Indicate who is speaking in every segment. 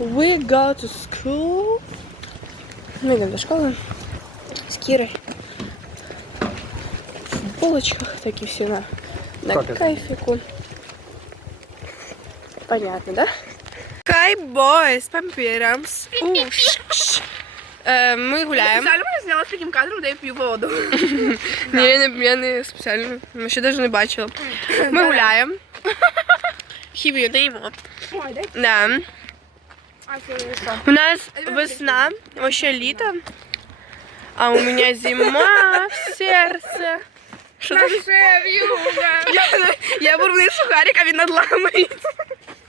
Speaker 1: We go to school. Ми йдемо до школи. З Кірою. В футболочках такі всі на, на
Speaker 2: Как это?
Speaker 1: кайфіку. Понятно, да? Кайбой з пампірams. Е, Ми гуляємо.
Speaker 3: Спеціально мене зняла з таким кадром, де я п'ю воду.
Speaker 1: Ні, я не, я не спеціально. Ми ще навіть не бачили. Ми гуляємо. Хімію даємо.
Speaker 3: Ой, дай.
Speaker 1: Да.
Speaker 3: А, це що?
Speaker 1: У нас весна, вообще літо. А у меня зима в сердце. Що таке?
Speaker 3: Я, я бурний сухарик, а він надламається.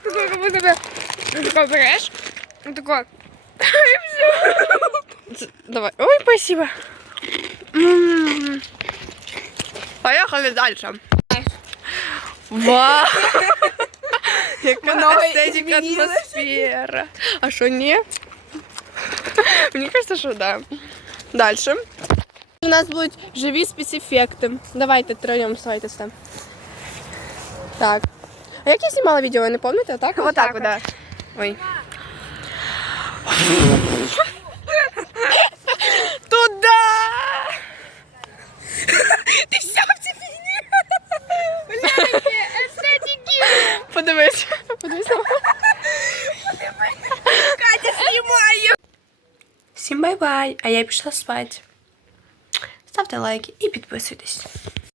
Speaker 3: Такой, як будто би ну, тако береш, і тако,
Speaker 1: Ц- Давай. Ой, спасибо. М. Поехали дальше. Вау! Яка
Speaker 3: Много
Speaker 1: естетика,
Speaker 3: изменилось.
Speaker 1: атмосфера. А что, не? Мне кажется, что да. Дальше. У нас будут живі спецэффекты. Давайте троем свайте там. Так. А як я знімала відео, ви не пам'ятаєте? Так?
Speaker 3: Вот так вот.
Speaker 1: да. Ой. Подивись. Подивись.
Speaker 3: Катя, знімаю.
Speaker 1: Всім бай-бай, а я пішла спати. Ставте лайки і підписуйтесь.